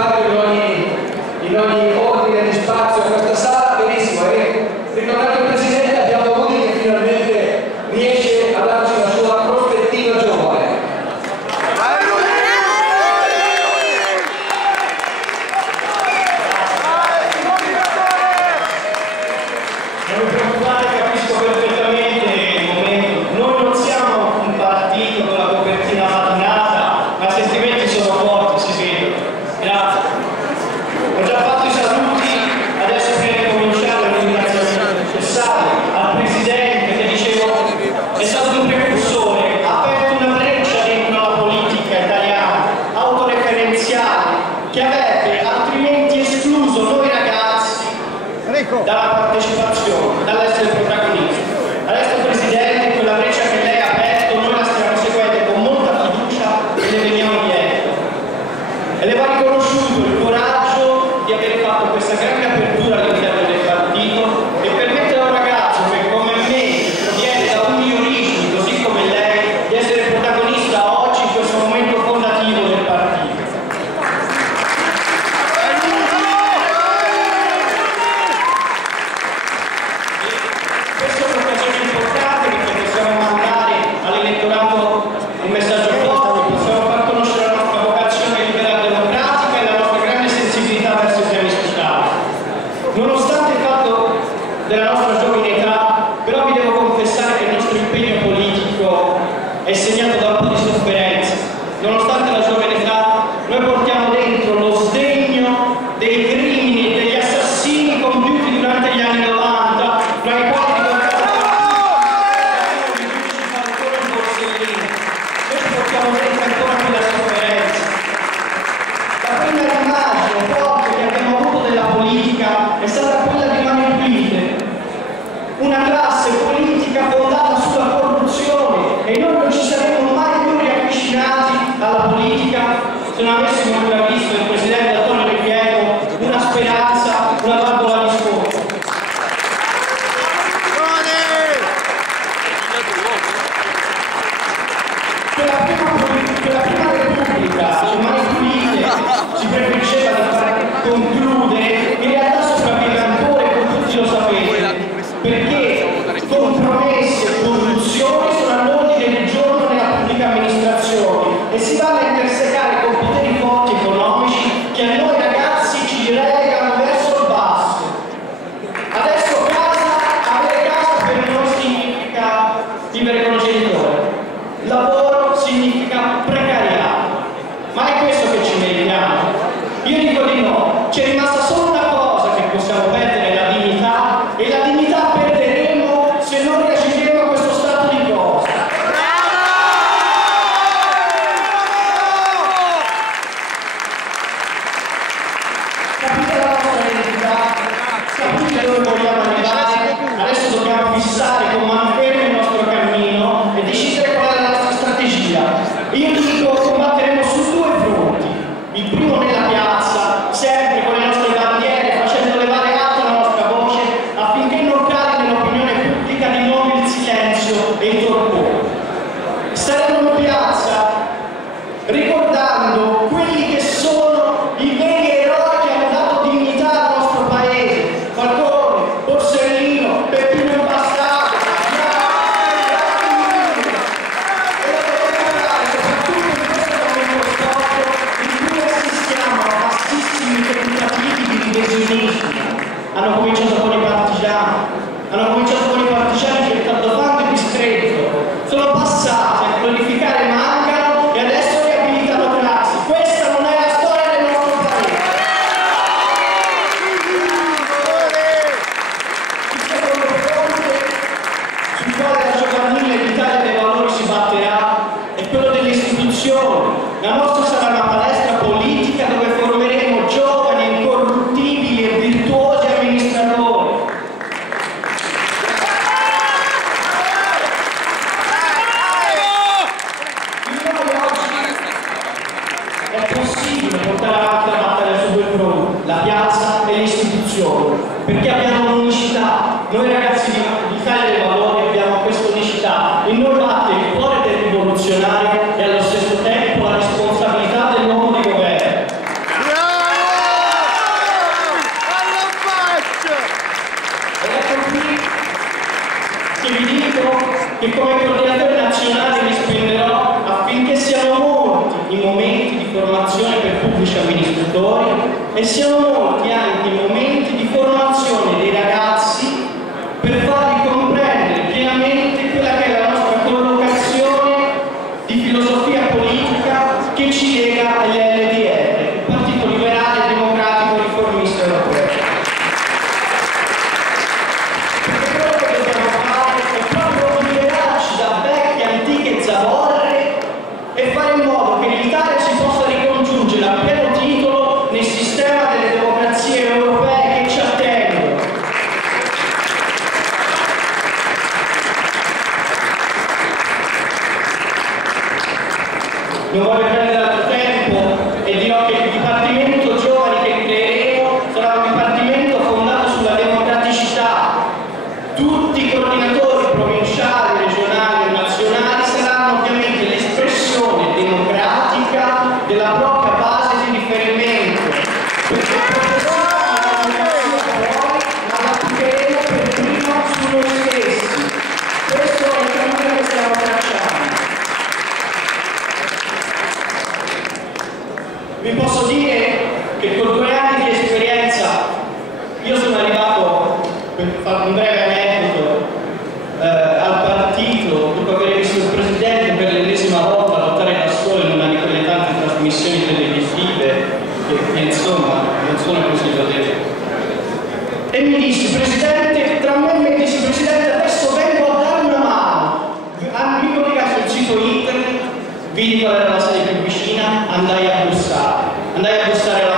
occupato in ogni ordine di spazio a questa sala, benissimo, e ricordato il Presidente, abbiamo Rudi che finalmente riesce a darci la sua prospettiva giovane. Non vi preoccupate, capisco perfettamente il momento. Noi non siamo un partito con la copertina matinata, ma i sentimenti sono forti, si vede. Grazie. Ho già fatto i saluti, adesso prima di cominciare un ringraziamento necessario al Presidente che, dicevo, è stato un precursore, ha aperto una breccia dentro la politica italiana, autoreferenziale, che avrebbe altrimenti escluso noi ragazzi dalla partecipazione, dall'essere protagonisti. Adesso, Presidente, quella breccia che lei ha aperto noi la stiamo seguendo con molta fiducia e le veniamo dietro. E le va riconosciuto il coraggio di aver fatto questa grande apertura all'interno del partito e permettere a un ragazzo che come me, che proviene da umili origini, così come lei, di essere protagonista oggi in questo momento fondativo del partito. Questa è un'occasione importante perché possiamo mandare all'elettorato un messaggio forte, possiamo far conoscere la nostra vocazione libera democratica e la nostra grande sensibilità verso i temi sociali. Nonostante il fatto della nostra giovane età, però vi devo confessare che il nostro impegno politico è segnato da un po' di sofferenza. Nonostante la giovane età, noi portiamo dentro lo sdegno dei crimini e degli assassini compiuti durante gli anni 90, tra i quali portiamo dentro ancora più la sofferenza. La prima immagine forte che abbiamo avuto della politica è stata quella di Mani Pulite, una classe politica fondata sulla corruzione, e noi non ci saremmo mai più riavvicinati alla politica se non avessimo ancora visto il Presidente Antonio Del Piero una speranza, una valvola di sfogo. Per la prima Repubblica, su Mani Pulite, si preferisceva di far concludere, in realtà sopravvive ancora e tutti lo sapete, perché compromessi e corruzione sono all'ordine del giorno nella pubblica amministrazione e si vanno a intersecare con poteri forti economici che a noi ragazzi ci relegano verso il basso. Adesso avere casa per noi significa vivere con i genitori. Lavoro significa precariato, ma è questo che ci meritiamo? Io dico di no, c'è rimasta solo una cosa che possiamo perdere, la dignità, e la dignità perderemo se non reagiremo a questo stato di cose. Capite la nostra identità? Capite dove vogliamo arrivare? Adesso dobbiamo fissare con mano ferma il nostro cammino e decidere qual è la nostra strategia. Io dico combatteremo su due fronti. Il primo nella piazza, sempre con le nostre bandiere, facendo levare alto la nostra voce affinché non cali nell'opinione pubblica di nuovo il silenzio e il torpore. Saremo in piazza ricordando quelli che sono i veri eroi che hanno dato dignità al nostro paese: Falcone, Borsellino, Peppino Impastato, e lo dobbiamo fare soprattutto in questo momento storico in cui assistiamo a vastissimi tentativi di divisionismo. Hanno cominciato con i partigiani cercando fango e discredito, sono passati a glorificare Mangano e adesso riabilitano Craxi. Questa non è la storia del nostro paese. Il secondo fronte sul quale la giovanile l'Italia dei Valori si batterà è quello delle istituzioni. La nostra sarà una palestra politica dove formeremo giovani incorruttibili e virtuosi amministratori. È possibile portare avanti la battaglia su due fronti, la piazza e le istituzioni, perché abbiamo un'unicità. Noi ragazzi di Italia dei Valori abbiamo questa unicità. In noi batte il cuore del rivoluzionario e allo stesso tempo la responsabilità semplici amministratori, e siamo molti anche i momenti di formazione dei ragazzi per farli comprendere pienamente quella che è la nostra collocazione di filosofia politica che ci lega agli LDR, il Partito Liberale Democratico Riformista Europeo. Perché quello che dobbiamo fare è proprio liberarci da vecchie antiche zavorre e fare in modo che l'Italia si possa ricongiungere a pieno titolo nel sistema delle democrazie europee che ci attendono. Non voglio prendere altro tempo e dirò che il Dipartimento Giovani che creeremo sarà un dipartimento fondato sulla democraticità. Tutti i coordinatori provinciali, regionali e nazionali saranno ovviamente l'espressione democratica della propria base di riferimento. Perché professiamo la democrazia poi, ma la applicheremo per prima su noi stessi. Questo è il cammino che stiamo tracciando. Vi posso dire che con 2 anni di esperienza io sono arrivato, per fare un breve aneddoto, al partito dopo aver visto il presidente per l'ennesima volta lottare da solo in una di quelle tante trasmissioni televisive che insomma non sono così potenti. E mi disse: Presidente, tra me e me disse: Presidente, adesso vengo a dare una mano. Mi collegai sul sito internet, vidi qual era la sede più vicina, andai a bussare